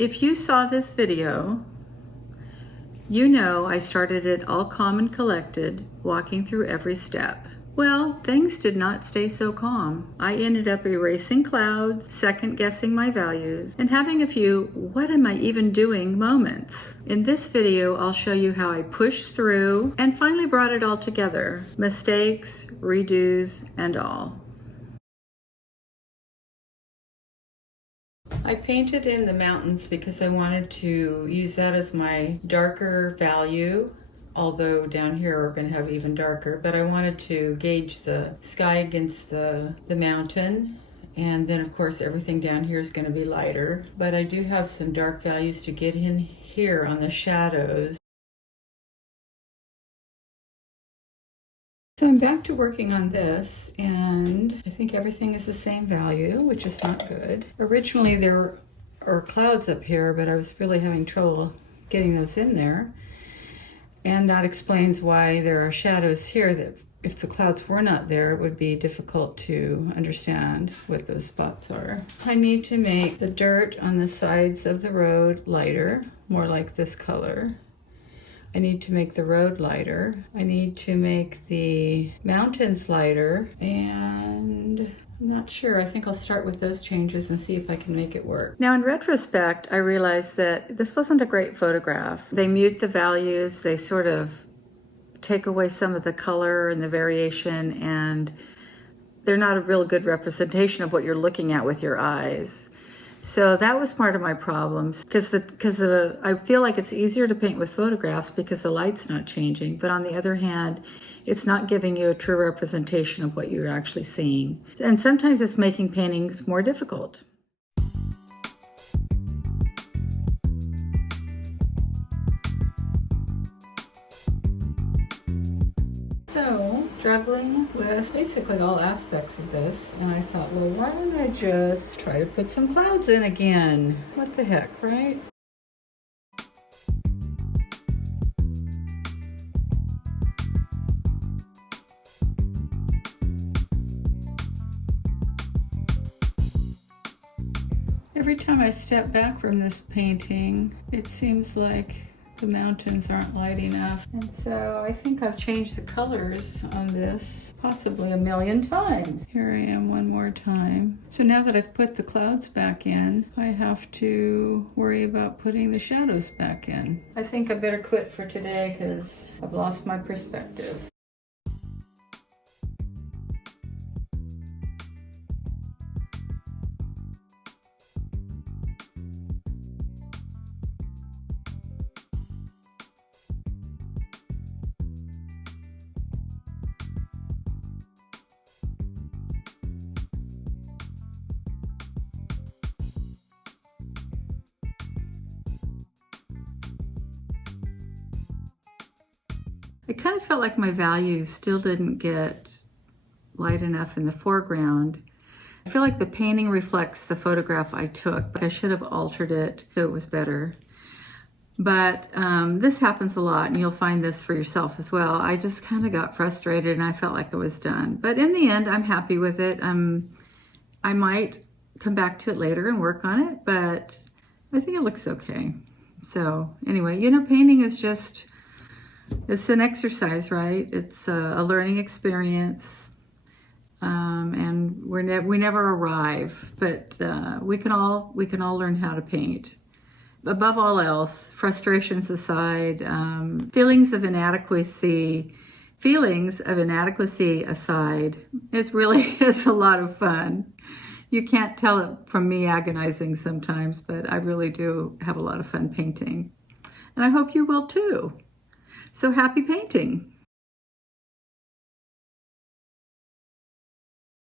If you saw this video, you know I started it all calm and collected, walking through every step. Well, things did not stay so calm. I ended up erasing clouds, second-guessing my values, and having a few "what am I even doing" moments. In this video, I'll show you how I pushed through and finally brought it all together. Mistakes, redos, and all. I painted in the mountains because I wanted to use that as my darker value, although down here we're going to have even darker, but I wanted to gauge the sky against the mountain, and then of course everything down here is going to be lighter, but I do have some dark values to get in here on the shadows. So I'm back to working on this, and I think everything is the same value, which is not good. Originally there are clouds up here, but I was really having trouble getting those in there. And that explains why there are shadows here that if the clouds were not there, it would be difficult to understand what those spots are. I need to make the dirt on the sides of the road lighter, more like this color. I need to make the road lighter. I need to make the mountains lighter, and I'm not sure. I think I'll start with those changes and see if I can make it work. Now, in retrospect, I realized that this wasn't a great photograph. They mute the values, they sort of take away some of the color and the variation, and they're not a real good representation of what you're looking at with your eyes. So that was part of my problems, because I feel like it's easier to paint with photographs because the light's not changing, but on the other hand, it's not giving you a true representation of what you're actually seeing. And sometimes it's making paintings more difficult. So, struggling with basically all aspects of this, and I thought, well, why don't I just try to put some clouds in again? What the heck, right? Every time I step back from this painting, it seems like the mountains aren't light enough. And so I think I've changed the colors on this possibly a million times. Here I am one more time. So now that I've put the clouds back in, I have to worry about putting the shadows back in. I think I better quit for today because I've lost my perspective. I kind of felt like my values still didn't get light enough in the foreground. I feel like the painting reflects the photograph I took, but I should have altered it so it was better. But this happens a lot, and you'll find this for yourself as well. I just kind of got frustrated and I felt like I was done. But in the end, I'm happy with it. I might come back to it later and work on it, but I think it looks okay. So anyway, you know, painting is just, it's an exercise, right? It's a learning experience, and we never arrive, but we can all learn how to paint. Above all else, frustrations aside, feelings of inadequacy aside, it really is a lot of fun. You can't tell it from me agonizing sometimes, but I really do have a lot of fun painting, and I hope you will too. So happy painting!